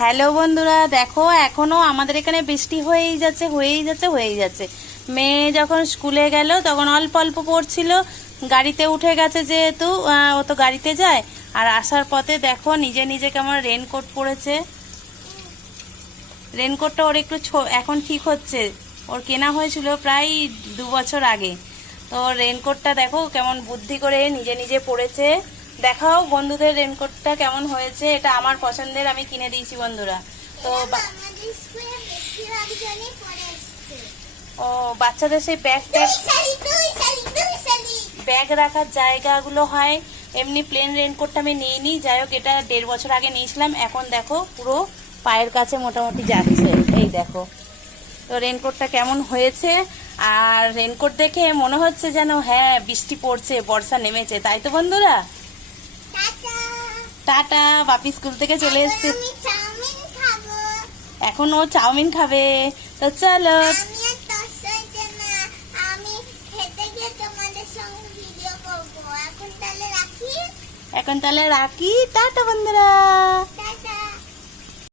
Hello বন্ধুরা, দেখো এখনও আমাদের এখানে বৃষ্টি হয়েই যাচ্ছে হয়েই যাচ্ছে হয়েই যাচ্ছে। মেয়ে যখন স্কুলে গেল, তখন অল্প অল্প পড়ছিল। গাড়িতে উঠে গেছে যেহেতু ও তো গাড়িতে যায়। আর আসার পথে দেখো নিজে নিজে কেমন রেনকোট পরেছে রেনকোটটা ওর একটু এখন ঠিক হচ্ছে। ওর কেনা হয়েছিল প্রায় দু বছর আগে। তো রেনকোটটা দেখো কেমন বুদ্ধি করে নিজে নিজে পড়েছে। দেখাও বন্ধুদের রেনকোটটা কেমন হয়েছে, এটা আমার পছন্দের, আমি কিনে দিয়েছি বন্ধুরা। তো ও, বাচ্চাদের সেই ব্যাগ ব্যাগ রাখার জায়গাগুলো হয়, এমনি প্লেন রেনকোটটা আমি নিয়ে নিই যাই হোক, এটা দেড় বছর আগে নিয়েছিলাম, এখন দেখো পুরো পায়ের কাছে মোটামুটি যাচ্ছে, এই দেখো। তো রেনকোটটা কেমন হয়েছে, আর রেনকোট দেখে মনে হচ্ছে যেন হ্যাঁ বৃষ্টি পড়ছে, বর্ষা নেমেছে, তাই তো বন্ধুরা? টাটা বাপি স্কুল থেকে চলে এসছে। এখন ও চাউমিন খাবে। তো চলো। এখন তাহলে রাখি। টাটা বন্ধুরা।